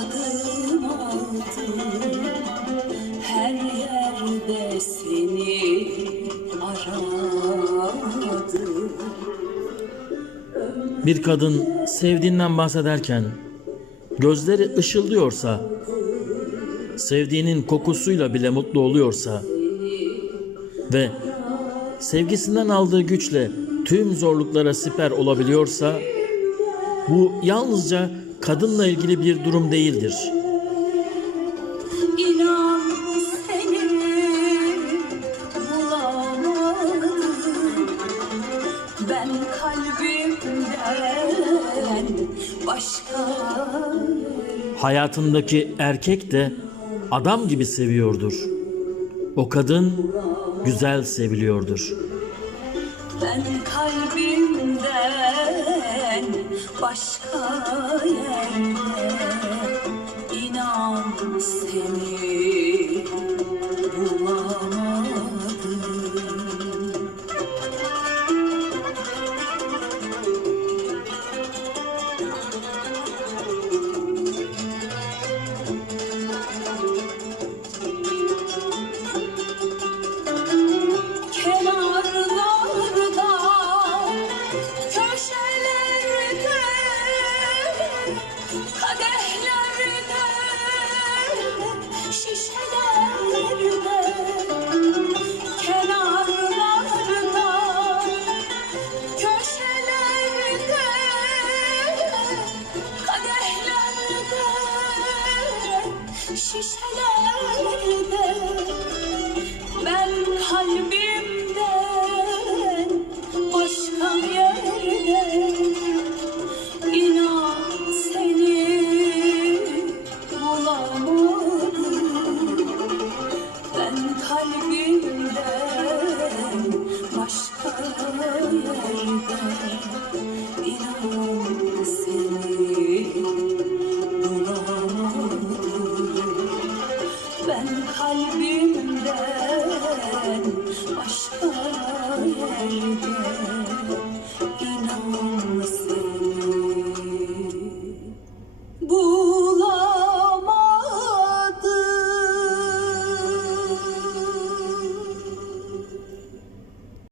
Adım aldım Her yerde seni aradım. Bir kadın sevdiğinden bahsederken gözleri ışıldıyorsa, sevdiğinin kokusuyla bile mutlu oluyorsa ve sevgisinden aldığı güçle tüm zorluklara siper olabiliyorsa bu yalnızca kadınla ilgili bir durum değildir. Hayatındaki erkek de adam gibi seviyordur. O kadın güzel seviliyordur. Ben kalbimden başka yerde şu şişelerde ben kalbimden başka yerde inan seni bulamadım. Ben kalbimden başka yerde